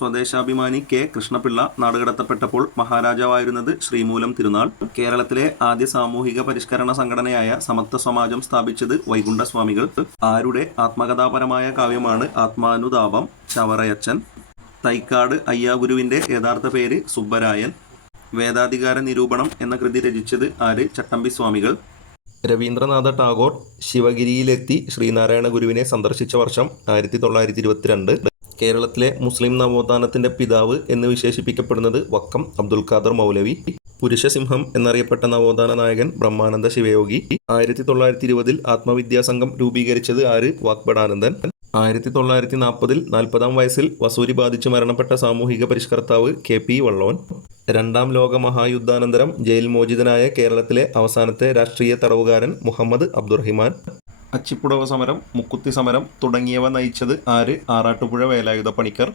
Swadeshabhimani K Krishnapillai നാടുകടത്തപ്പെട്ടപ്പോൾ മഹാരാജാവായിരുന്നത് Sreemoolam Thirunal. കേരളത്തിലെ ആദ്യ സാമൂഹിക പരിഷ്കരണ സംഘടനയായ സമത്വ സമാജം സ്ഥാപിച്ചത് വൈകുണ്ഠസ്വാമികൾ. ആരുടെ ആത്മകഥാപരമായ കാവ്യമാണ് ആത്മാനുതാപം? ചവറയച്ചൻ. തൈക്കാട് അയ്യാഗുരുവിന്റെ യഥാർത്ഥ പേര് സുബ്ബരായൻ. വേദാധികാര നിരൂപണം എന്ന കൃതി രചിച്ചത് ആര്? ചട്ടമ്പി സ്വാമികൾ. രവീന്ദ്രനാഥ ടാഗോർ ശിവഗിരിയിലെത്തി ശ്രീനാരായണ ഗുരുവിനെ സന്ദർശിച്ച വർഷം 1922. കേരളത്തിലെ മുസ്ലിം നവോത്ഥാനത്തിന്റെ പിതാവ് എന്ന് വിശേഷിപ്പിക്കപ്പെടുന്നത് വക്കം അബ്ദുൽ ഖാദർ മൗലവി. പുരുഷസിംഹം എന്നറിയപ്പെട്ട നവോത്ഥാന നായകൻ ബ്രഹ്മാനന്ദ ശിവയോഗി. 1920 ആത്മവിദ്യാസംഘം രൂപീകരിച്ചത് ആര്? വാഗ്ബടാനന്ദൻ. 1940 40-ാം വയസ്സിൽ വസൂരി ബാധിച്ച് മരണപ്പെട്ട സാമൂഹിക പരിഷ്കർത്താവ് KP വള്ളോൻ. രണ്ടാം ലോക മഹായുദ്ധാനന്തരം ജയിൽ മോചിതനായ കേരളത്തിലെ അവസാനത്തെ രാഷ്ട്രീയ തടവുകാരൻ മുഹമ്മദ് അബ്ദുറഹിമാൻ. അച്ചിപ്പുടവ സമരം, മുക്കുത്തി സമരം തുടങ്ങിയവ നയിച്ചത് ആര്? ആറാട്ടുപുഴ വേലായുധ പണിക്കർ.